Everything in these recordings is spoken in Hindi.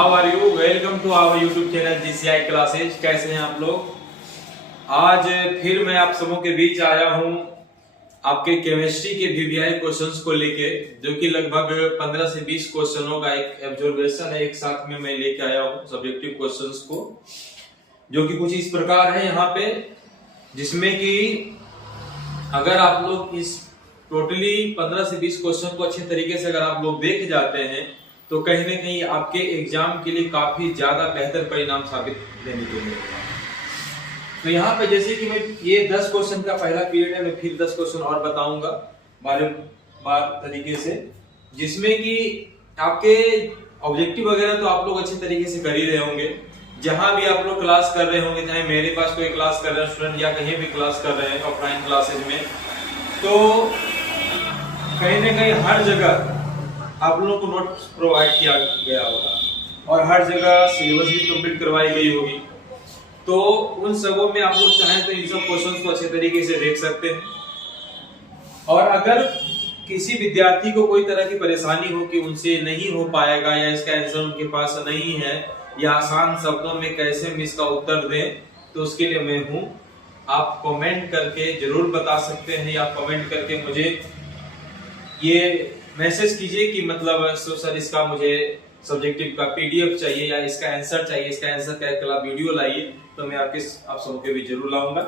How are you? Welcome to our YouTube channel GCI classes. कैसे हैं आप लोग? आज फिर मैं आप सबों के बीच आया हूं आपके केमिस्ट्री के वीवीआई क्वेश्चंस को लेके, जो कि लगभग 15 से 20 क्वेश्चनों का एक ऑब्जर्वेशन है। एक साथ में मैं लेके आया हूं सब्जेक्टिव क्वेश्चंस को, जो कि कुछ इस प्रकार है यहाँ पे, जिसमें कि अगर आप लोग इस टोटली 15 से 20 क्वेश्चन को अच्छे तरीके से अगर आप लोग देख जाते हैं तो कहीं ना कहीं आपके एग्जाम के लिए काफी ज्यादा बेहतर परिणाम साबित देने के लिए। तो यहाँ पे जैसे कि मैं ये 10 क्वेश्चन का पहला पीरियड है, मैं फिर 10 क्वेश्चन और बताऊंगा बार तरीके से, जिसमें कि आपके ऑब्जेक्टिव वगैरह तो आप लोग अच्छे तरीके से कर ही रहे होंगे। जहां भी आप लोग क्लास कर रहे होंगे, चाहे मेरे पास कोई क्लास कर रहे हैं स्टूडेंट या कहीं भी क्लास कर रहे हैं ऑफलाइन क्लासेज में, तो कहीं ना कहीं हर जगह आप लोगों को नोट्स प्रोवाइड किया गया होगा और हर जगह सिलेबस भी कंप्लीट करवाई गई होगी। तो उन सबों में आप लोग चाहें तो इन सब क्वेश्चंस को अच्छे तरीके से देख सकते हैं। और अगर किसी विद्यार्थी को कोई तरह की परेशानी हो कि उनसे नहीं हो पाएगा या इसका आंसर उनके पास नहीं है या आसान शब्दों में कैसे हम इसका उत्तर दें, तो उसके लिए मैं हूं। आप कमेंट करके जरूर बता सकते हैं या कमेंट करके मुझे ये मैसेज कीजिए कि मतलब सर इसका मुझे सब्जेक्टिव का पीडीएफ चाहिए या इसका आंसर चाहिए, इसका आंसर का वीडियो लाइए, तो मैं आप सबों के भी जरूर लाऊंगा।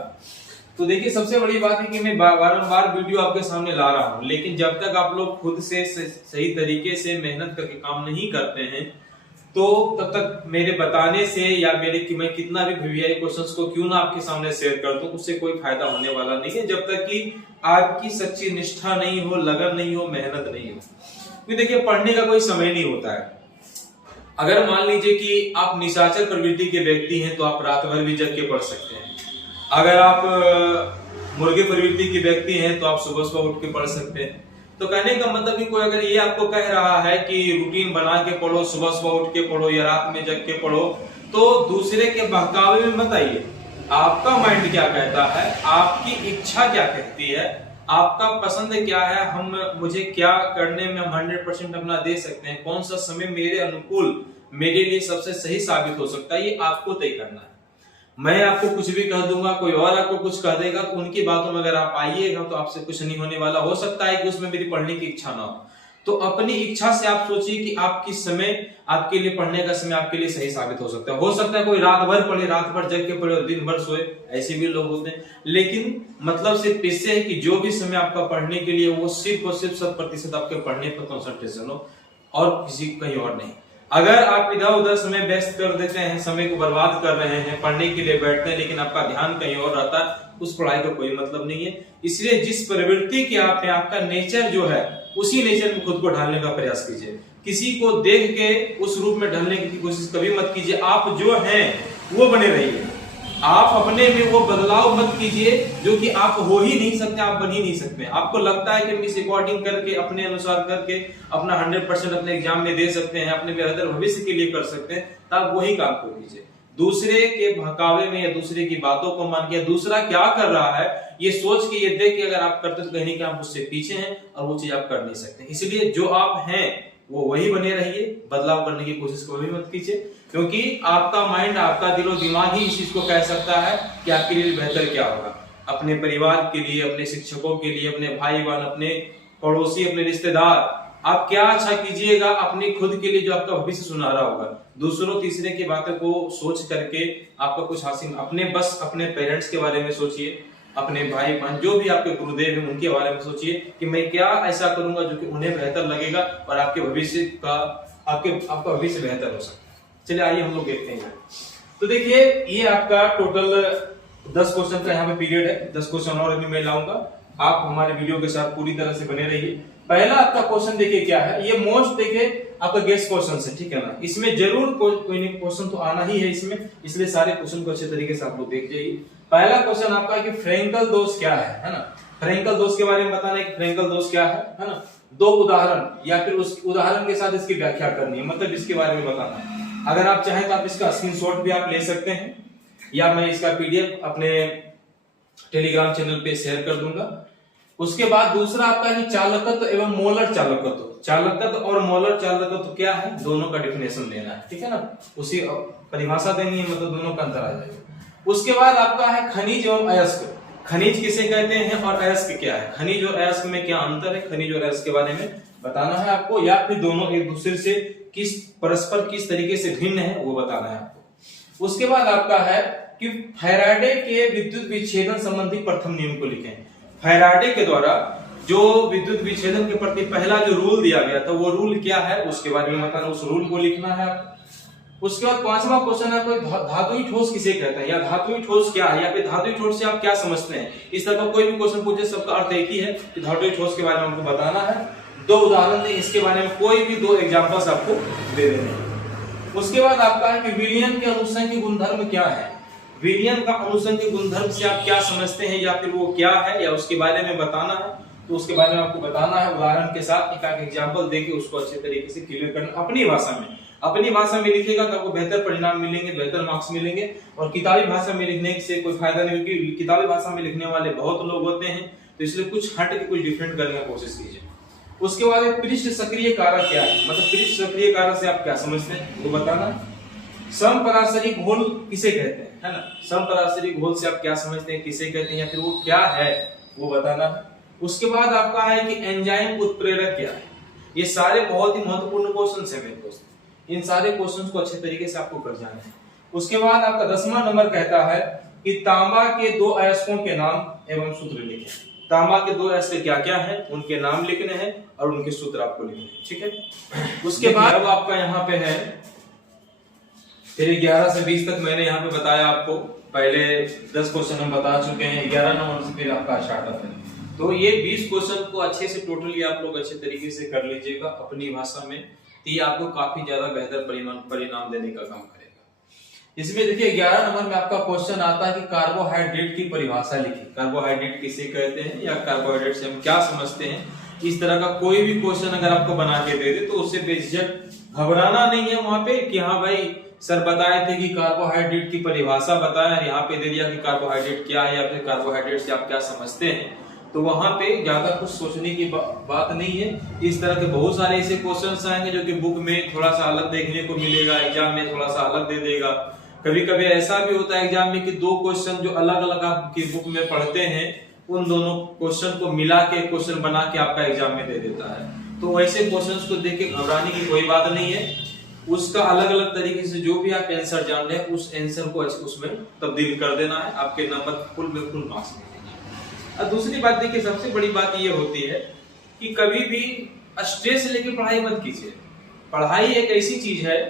तो देखिए, सबसे बड़ी बात है कि मैं बारंबार वीडियो आपके सामने ला रहा हूं, लेकिन जब तक आप लोग खुद से सही तरीके से मेहनत करके काम नहीं करते हैं तो तब तक मेरे बताने से या मैं कितना भी वीवीआई क्वेश्चंस को क्यों ना आपके सामने शेयर कर दूं, उससे कोई फायदा होने वाला नहीं है, जब तक कि आपकी सच्ची निष्ठा नहीं हो, लगन नहीं हो, मेहनत नहीं हो। क्योंकि देखिए, पढ़ने का कोई समय नहीं होता है। अगर मान लीजिए कि आप निशाचर प्रवृत्ति के व्यक्ति हैं तो आप रात भर भी जग के पढ़ सकते हैं। अगर आप मुर्गे प्रवृत्ति के व्यक्ति हैं तो आप सुबह सुबह उठ के पढ़ सकते हैं। तो कहने का मतलब कि कोई अगर ये आपको कह रहा है कि रूटीन बना के पढ़ो, सुबह सुबह उठ के पढ़ो या रात में जग के पढ़ो, तो दूसरे के बहकावे में मत आइए। आपका माइंड क्या कहता है, आपकी इच्छा क्या कहती है, आपका पसंद क्या है, मुझे क्या करने में हम 100% अपना दे सकते हैं, कौन सा समय मेरे अनुकूल, मेरे लिए सबसे सही साबित हो सकता है, ये आपको तय करना है। मैं आपको कुछ भी कह दूंगा, कोई और आपको कुछ कह देगा, तो उनकी बातों में अगर आप आइएगा तो आपसे कुछ नहीं होने वाला। हो सकता है कि उसमें मेरी पढ़ने की इच्छा ना हो, तो अपनी इच्छा से आप सोचिए कि आप किस समय आपके लिए पढ़ने का समय आपके लिए सही साबित हो सकता है। हो सकता है कोई रात भर पढ़े, रात भर जग के पढ़े और दिन भर सोए, ऐसे भी लोग होते हैं। लेकिन मतलब सिर्फ इससे है कि जो भी समय आपका पढ़ने के लिए वो सिर्फ और सिर्फ 100% आपके पढ़ने पर कंसंट्रेशन हो और किसी कहीं और नहीं। अगर आप इधर उधर समय व्यस्त कर देते हैं, समय को बर्बाद कर रहे हैं, पढ़ने के लिए बैठते हैं लेकिन आपका ध्यान कहीं और रहता है, उस पढ़ाई का कोई मतलब नहीं है। इसलिए जिस प्रवृत्ति के आप हैं, आपका नेचर जो है, उसी नेचर में खुद को ढालने का प्रयास कीजिए। किसी को देख के उस रूप में ढलने की कोशिश कभी मत कीजिए। आप जो हैं वो बने रहिए। आप अपने में वो बदलाव मत कीजिए जो कि आप हो ही नहीं सकते, आप बन ही नहीं सकते। आपको लगता है कि हम इस अकॉर्डिंग करके, अपने अनुसार करके अपना 100% अपने एग्जाम में दे सकते हैं, अपने बेहतर भविष्य के लिए कर सकते हैं, तब वही काम को कीजिए। दूसरे के बहकावे में या दूसरे की बातों को मान के, दूसरा क्या कर रहा है ये सोच के, ये देख के अगर आप करते तो कहीं कि आप उससे पीछे हैं और वो चीज आप कर नहीं सकते। इसलिए जो आप हैं वो वही बने रहिए, बदलाव करने की कोशिश कभी मत कीजिए, क्योंकि आपका माइंड, आपका दिलो दिमाग ही इस चीज को कह सकता है कि आपके लिए बेहतर क्या होगा। अपने परिवार के लिए, अपने शिक्षकों के लिए, अपने भाई बहन, अपने पड़ोसी, अपने रिश्तेदार, आप क्या अच्छा कीजिएगा अपने खुद के लिए जो आपका भविष्य सुनहरा होगा। दूसरों तीसरे की बातों को सोच करके आपका कुछ हासिल, अपने बस अपने पेरेंट्स के बारे में सोचिए, अपने भाई बहन जो भी आपके गुरुदेव हैं उनके बारे में सोचिए कि मैं क्या ऐसा करूंगा जो कि उन्हें बेहतर लगेगा और आपके भविष्य का, आपका भविष्य बेहतर हो सकता है। चलिए आइए हम लोग देखते हैं। तो देखिए, ये आपका टोटल 10 क्वेश्चन का यहाँ पे पीरियड है। 10 क्वेश्चन और अभी मैं लाऊंगा। आप हमारे वीडियो के साथ पूरी तरह से बने रहिए। पहला आपका क्वेश्चन देखिए क्या है, ये मोस्ट देखिए आपका गेस्ट क्वेश्चन है, ठीक है ना। इसमें जरूर कोई नहीं क्वेश्चन तो आना ही है इसमें, इसलिए सारे क्वेश्चन को अच्छे तरीके से आप लोग देख जाइए। पहला क्वेश्चन आपका है कि फ्रेंकल दोष क्या है ना। फ्रेंकल दोष के बारे में बताना है कि फ्रेंकल दोष क्या है ना। 2 उदाहरण या फिर उस उदाहरण के साथ इसकी व्याख्या करनी है, मतलब इसके बारे में बताना है। अगर आप चाहें तो आप इसका स्क्रीनशॉट भी आप ले सकते हैं या मैं इसका पीडीएफ अपने टेलीग्राम चैनल पे शेयर कर दूंगा। उसके बाद दूसरा आपका है कि चालकत्व एवं मोलर चालकत्व। चालकत्व और मोलर चालकत्व क्या है, दोनों का डिफिनेशन देना है, ठीक है ना, उसी परिभाषा देनी है, मतलब दोनों का अंतर आ जाएगा। उसके बाद आपका है खनिज एवं अयस्क। खनिज किसे कहते हैं और अयस्क क्या है, खनिज और अयस्क में क्या अंतर है, खनिज और अयस्क के बारे में बताना है आपको, या फिर दोनों एक दूसरे से परस्पर किस तरीके से भिन्न है वो बताना है आपको। उसके बाद आपका है कि फैराडे के विद्युत विच्छेदन संबंधी प्रथम नियम को लिखें। फैराडे के द्वारा जो विद्युत विच्छेदन के प्रति पहला जो रूल दिया गया था वो रूल क्या है उसके बारे में बताना, उस रूल को लिखना है आपको। उसके बाद पांचवा क्वेश्चन है धातुई ठोस किसे कहते हैं, या धातुई ठोस क्या है, या फिर धातुई ठोस से आप क्या समझते हैं। इस तरह का कोई भी क्वेश्चन पूछे सबका अर्थ एक ही है कि धातुई ठोस के बारे में हमको बताना है। दो उदाहरण दें इसके बारे में, कोई भी दो एग्जांपल्स आपको दे देने हैं। उसके बाद आपका है कि विलयन के अनुसंघ गुणधर्म क्या है। विलयन का अनुसंघ गुणधर्म से आप क्या समझते हैं, या फिर वो क्या है, या उसके बारे में बताना है, तो उसके बारे में आपको बताना है उदाहरण के साथ, एक एग्जांपल देके उसको अच्छे तरीके से क्लियर करना अपनी भाषा में। अपनी भाषा में लिखेगा तो आपको बेहतर परिणाम मिलेंगे, बेहतर मार्क्स मिलेंगे। और किताबी भाषा में लिखने से कोई फायदा नहीं, क्योंकि किताबी भाषा में लिखने वाले बहुत लोग होते हैं, तो इसलिए कुछ हट के कुछ डिफरेंट करने की कोशिश कीजिए। उसके बाद पृष्ठ सक्रिय कारक क्या है, मतलब पृष्ठ सक्रिय कारक से आप क्या समझते हैं वो बताना। समपराशरी घोल किसे कहते हैं, है ना, समपराशरी घोल से आप क्या समझते हैं, किसे कहते हैं, या फिर वो क्या है वो बताना है। उसके बाद आपका है कि एंजाइम उत्प्रेरक क्या है। ये सारे बहुत ही महत्वपूर्ण क्वेश्चन है मेरे दोस्त, इन सारे क्वेश्चंस को अच्छे तरीके से आपको कर जाना है। उसके बाद आपका 10वां नंबर कहता है कि तांबा के दो अयस्कों के नाम एवं सूत्र लिखें। तांबा के दो अयस्क क्या क्या हैं, उनके नाम लिखने हैं और उनके सूत्र आपको लिखने हैं, ठीक है। उसके बाद अब आपका यहाँ पे है फिर 11 से 20 तक मैंने यहाँ पे बताया आपको, पहले 10 क्वेश्चन हम बता चुके हैं, 11 नंबर से फिर आपका स्टार्टअप है। तो ये 20 क्वेश्चन को अच्छे से टोटली आप लोग अच्छे तरीके से कर लीजिएगा अपनी भाषा में, तो ये आपको काफी ज्यादा बेहतर परिणाम देने का काम करेगा। इसमें देखिए 11 नंबर में आपका क्वेश्चन आता है कि कार्बोहाइड्रेट की परिभाषा लिखिए। कार्बोहाइड्रेट किसे कहते हैं, या कार्बोहाइड्रेट से हम क्या समझते हैं। इस तरह का कोई भी क्वेश्चन अगर आपको बना के दे दे तो उससे बेझिझक घबराना नहीं है वहां पे कि हाँ भाई सर बताए थे कि कार्बोहाइड्रेट की परिभाषा बताया, यहाँ पे दे दिया कि कार्बोहाइड्रेट क्या है, या फिर कार्बोहाइड्रेट से आप क्या समझते हैं। तो वहां पे ज्यादा कुछ सोचने की बात नहीं है। इस तरह के बहुत सारे ऐसे क्वेश्चंस आएंगे जो कि बुक में थोड़ा सा अलग देखने को मिलेगा, एग्जाम में थोड़ा सा अलग दे देगा। कभी कभी ऐसा भी होता है एग्जाम में कि दो क्वेश्चन जो अलग अलग आपकी बुक में पढ़ते हैं उन दोनों क्वेश्चन को मिला के क्वेश्चन बना के आपका एग्जाम में दे देता है। तो वैसे क्वेश्चंस को देख के घबराने की कोई बात नहीं है, उसका अलग अलग तरीके से जो भी आप आंसर जान रहे हैं उस आंसर को उसमें तब्दील कर देना है, आपके नंबर फुल मार्क्स मिलेंगे। और दूसरी बात देखिए, सबसे बड़ी बात ये होती है कि कभी भी स्ट्रेस लेके पढ़ाई मत कीजिए। पढ़ाई एक ऐसी चीज है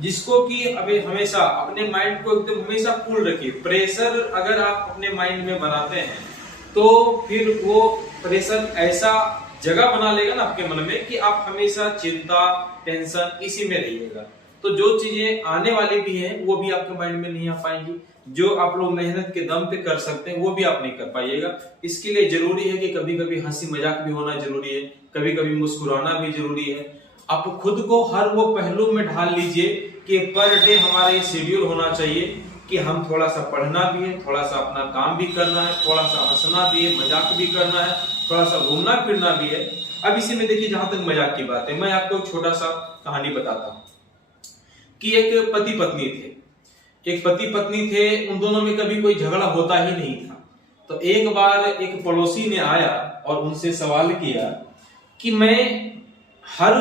जिसको कि अभी हमेशा अपने माइंड को एकदम हमेशा कूल रखिए। प्रेशर अगर आप अपने माइंड में बनाते हैं तो फिर वो प्रेशर ऐसा जगह बना लेगा ना आपके मन में कि आप हमेशा चिंता टेंशन इसी में रहिएगा। तो जो चीजें आने वाली भी हैं वो भी आपके माइंड में नहीं आ पाएंगी। जो आप लोग मेहनत के दम पे कर सकते हैं वो भी आप नहीं कर पाइएगा। इसके लिए जरूरी है कि कभी कभी हंसी मजाक भी होना जरूरी है, कभी कभी मुस्कुराना भी जरूरी है। आप खुद को हर वो पहलू में ढाल लीजिए कि पर डे हमारा ये शेड्यूल होना चाहिए कि हम थोड़ा सा पढ़ना भी है, थोड़ा सा अपना काम भी करना है, थोड़ा सा हंसना भी है, मजाक भी करना है, थोड़ा सा घूमना फिरना भी है। अब इसी में देखिए जहां तक मजाक की बात है, मैं आपको एक छोटा सा कहानी बताता हूँ कि एक पति पत्नी थे। एक पति पत्नी थे, उन दोनों में कभी कोई झगड़ा होता ही नहीं था। तो एक बार एक पड़ोसी ने आया और उनसे सवाल किया कि मैं हर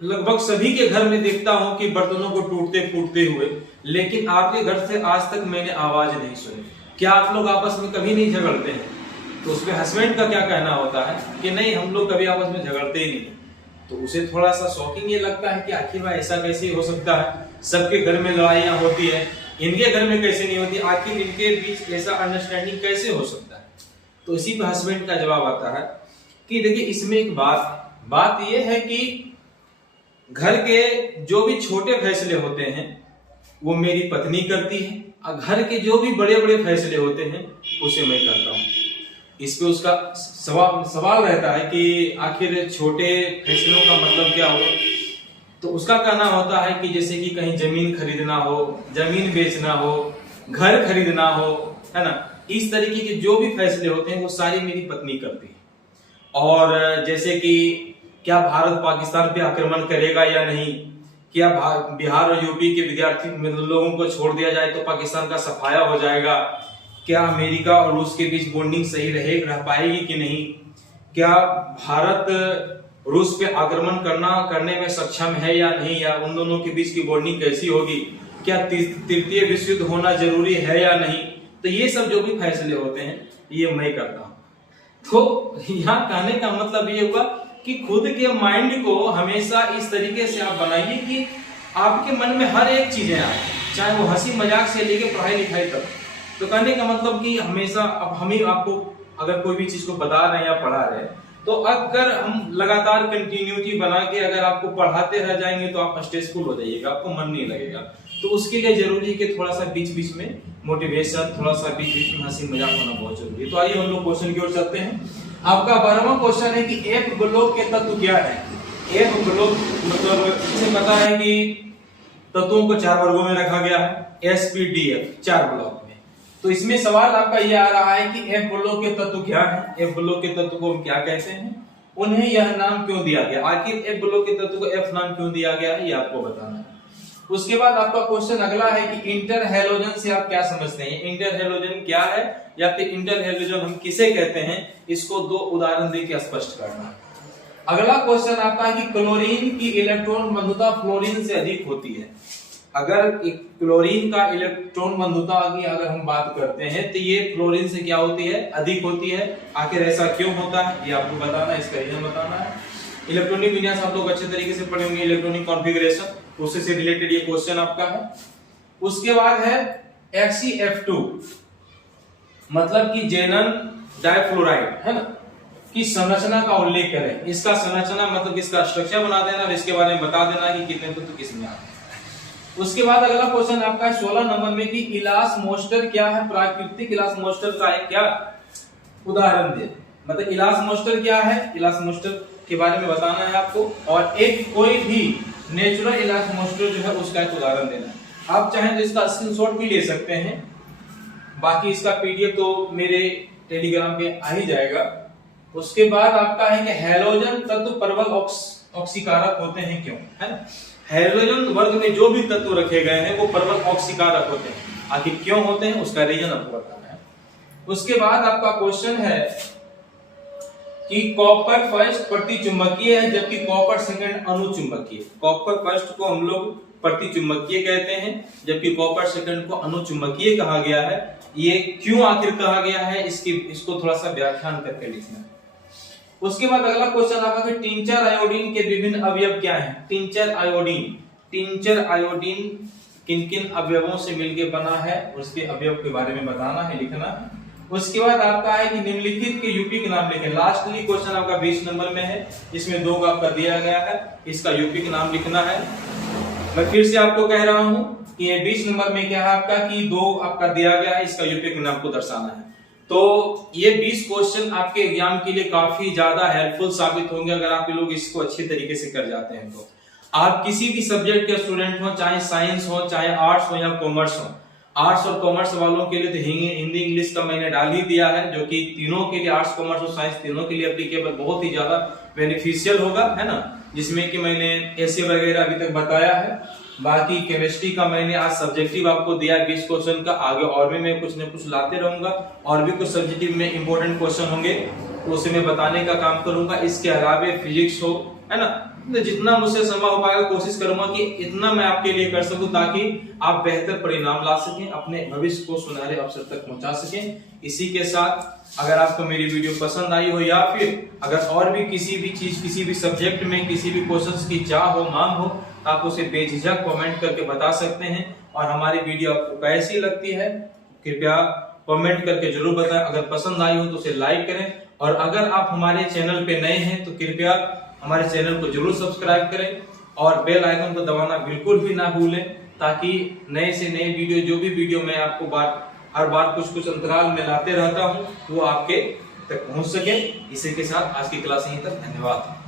लगभग सभी के घर में देखता हूं कि बर्तनों को टूटते फूटते हुए, लेकिन आपके घर से आज तक मैंने आवाज नहीं सुनी। क्या आप लोग आपस में कभी नहीं झगड़ते हैं? तो उसमें हस्बैंड का क्या कहना होता है कि नहीं, हम लोग कभी आपस में झगड़ते ही नहीं। तो उसे थोड़ा सा शॉकिंग ये लगता है कि आखिर भाई ऐसा कैसे हो सकता है, सबके घर में लड़ाइयां होती है, इनके घर में कैसे नहीं होती, आखिर इनके बीच ऐसा अंडरस्टैंडिंग कैसे हो सकता है। तो इसी पे हस्बैंड का जवाब आता है कि देखिए इसमें एक बात ये है कि घर के जो भी छोटे फैसले होते हैं वो मेरी पत्नी करती है, और घर के जो भी बड़े बड़े फैसले होते हैं उसे मैं करता हूँ। इस पे उसका सवाल रहता है कि आखिर छोटे फैसलों का मतलब क्या होगा। तो उसका कहना होता है कि जैसे कि कहीं जमीन खरीदना हो, जमीन बेचना हो, घर खरीदना हो, है ना, इस तरीके के जो भी फैसले होते हैं वो सारी मेरी पत्नी करती है। और जैसे कि क्या भारत पाकिस्तान पे आक्रमण करेगा या नहीं, क्या बिहार और यूपी के विद्यार्थी लोगों को छोड़ दिया जाए तो पाकिस्तान का सफाया हो जाएगा, क्या अमेरिका और रूस के बीच बॉन्डिंग सही रह पाएगी कि नहीं, क्या भारत रूस पे आक्रमण करने में सक्षम है या नहीं, या उन दोनों के बीच की बॉन्डिंग कैसी होगी, क्या तृतीय विश्व युद्ध होना जरूरी है या नहीं। तो ये सब जो भी फैसले होते हैं ये मैं करता हूँ। तो यहाँ कहने का मतलब ये हुआ कि खुद के माइंड को हमेशा इस तरीके से आप बनाइए कि आपके मन में हर एक चीजें आए, चाहे वो हंसी मजाक से लेके पढ़ाई लिखाई तक। तो कहने का मतलब कि हमेशा अब हम ही आपको अगर कोई भी चीज को बता रहे हैं या पढ़ा रहे हैं, तो अगर हम लगातार कंटिन्यूटी बना के अगर आपको पढ़ाते रह जाएंगे तो आप स्ट्रेसफुल हो जाइएगा, आपको मन नहीं लगेगा। तो उसके लिए जरूरी है कि थोड़ा सा बीच बीच में मोटिवेशन, थोड़ा सा बीच बीच में हंसी मजाक होना बहुत जरूरी है। तो आइए हम लोग क्वेश्चन की ओर चलते हैं। आपका 12वां क्वेश्चन है कि एक ब्लॉक के तत्व क्या है। एक ब्लॉक मतलब इसे पता है कि तत्वों को 4 वर्गों में रखा गया है, SPDF 4 ब्लॉक में। तो इसमें सवाल आपका ये आ रहा है कि एफ ब्लॉक के तत्व क्या है, एफ ब्लॉक के तत्व को हम क्या कहते हैं, उन्हें यह नाम क्यों दिया गया, आखिर एफ ब्लॉक के तत्व को एफ नाम क्यों दिया गया है, ये आपको बताना है। उसके बाद आपका क्वेश्चन अगला है कि इंटर हैलोजन से आप क्या समझते हैं। इंटर हैलोजन क्या है या फिर इंटर हैलोजन हम किसे कहते हैं, इसको 2 उदाहरण देकर स्पष्ट करना है। अगला क्वेश्चन आपका है कि क्लोरीन की इलेक्ट्रॉन बंधुता फ्लोरीन से अधिक होती है। अगर क्लोरीन का इलेक्ट्रॉन बंधुता की अगर हम बात करते हैं तो ये फ्लोरीन से क्या होती है, अधिक होती है। आखिर ऐसा क्यों होता है ये आपको बताना है, इसका रीजन बताना है। इलेक्ट्रॉनिक विन्यास आप लोग अच्छे तरीके से पढ़े होंगे, इलेक्ट्रॉनिक कॉन्फ़िगरेशन, उससे से रिलेटेड ये क्वेश्चन आपका है। उसके बाद है FeF2 मतलब कि जेनन डाइफ्लोराइड है ना, की संरचना का उल्लेख करें। इसका संरचना मतलब इसका स्ट्रक्चर बना देना और इसके बारे में बता देना कि कितने तत्व किसमें आते हैं। उसके बाद अगला क्वेश्चन आपका 16 नंबर में कि इलास्मोस्टर क्या है, प्राकृतिक इलास्मोस्टर का एक क्या उदाहरण दे। मतलब इलास्मोस्टर क्या है, इलास्मोस्टर के बारे में बताना है आपको, और एक कोई भी नेचुरल इलास्मोस्टर जो है उसका एक उदाहरण देना है। आप चाहें तो इसका स्क्रीनशॉट भी ले सकते हैं, बाकी इसका PDF तो मेरे टेलीग्राम पे आ ही जाएगा। उसके बाद आपका है कि हैलोजन तत्व प्रबल ऑक्सीकारक होते हैं क्यों, है ना। हैलोजन वर्ग में जो भी तत्व रखे गए हैं वो प्रबल ऑक्सीकारक होते हैं, आखिर क्यों होते हैं उसका रीजन आपको बताना है। उसके बाद आपका क्वेश्चन है कि कॉपर फर्स्ट प्रतिचुंबकीय है जबकि कॉपर सेकंड अनुचुंबकीय। कॉपर फर्स्ट को हम लोग प्रतिचुंबकीय कहते हैं जबकि कॉपर सेकंड को अनुचुंबकीय कहा गया है। ये क्यों आखिर कहा गया है इसको थोड़ा सा व्याख्यान करके लिखना है। उसके बाद अगला क्वेश्चन आपका कि टिंचर आयोडीन के विभिन्न अवयव क्या हैं। टिंचर आयोडीन किन किन अवयवों से मिलकर बना है उसके अवयव के बारे में बताना है, लिखना है। उसके बाद आपका है कि निम्नलिखित के यूपी के नाम लिखें। लास्टली क्वेश्चन आपका 20 नंबर में है, इसमें 2 का आपका दिया गया है, इसका यूपी के नाम लिखना है। मैं फिर से आपको कह रहा हूं कि ये 20 नंबर में क्या है आपका कि 2 आपका दिया गया है, इसका यूपी के नाम को दर्शाना है। तो ये 20 क्वेश्चन आपके एग्जाम के लिए काफी ज्यादा हेल्पफुल साबित होंगे अगर आप लोग इसको अच्छे तरीके से कर जाते हैं। तो आप किसी भी सब्जेक्ट के स्टूडेंट हो, चाहे साइंस हो, चाहे आर्ट्स हो या कॉमर्स हो, आर्ट्स और कॉमर्स वालों के लिए तो हिंदी इंग्लिश का मैंने डाल ही दिया है, जो कि तीनों के लिए, आर्ट्स कॉमर्स और साइंस तीनों के लिए एप्लीकेबल, बहुत ही ज्यादा बेनिफिशियल होगा, है ना। जिसमें कि मैंने ऐसे वगैरह अभी तक बताया है। बाकी केमिस्ट्री का मैंने आज सब्जेक्टिव आपको दिया 20 क्वेश्चन का, आगे और भी मैं कुछ न कुछ लाते रहूंगा, और भी कुछ सब्जेक्टिव में इंपॉर्टेंट क्वेश्चन होंगे तो उसे मैं बताने का काम करूंगा। इसके अलावा फिजिक्स हो, है ना, तो जितना मुझसे संभव हो पाएगा कोशिश करूंगा कि इतना मैं आपके लिए कर सकूं ताकि आप बेहतर परिणाम ला सकें, अपने भविष्य को सुनहरे अवसर तक पहुंचा सकें। इसी के साथ अगर आपको मेरी वीडियो पसंद आई हो या फिर अगर और भी किसी भी चीज, किसी भी सब्जेक्ट में किसी भी क्वेश्चन की चाह हो, मांग हो, आप उसे बेझिझक कमेंट करके बता सकते हैं। और हमारी वीडियो आपको कैसी लगती है कृपया कमेंट करके जरूर बताएं। अगर पसंद आई हो तो उसे लाइक करें, और अगर आप हमारे चैनल पे नए हैं तो कृपया हमारे चैनल को जरूर सब्सक्राइब करें और बेल आइकन को दबाना बिल्कुल भी ना भूलें, ताकि नए से नए वीडियो, जो भी वीडियो मैं आपको हर बार कुछ अंतराल में लाते रहता हूं, वो आपके तक पहुंच सके। इसी के साथ आज की क्लास यहीं तक, धन्यवाद।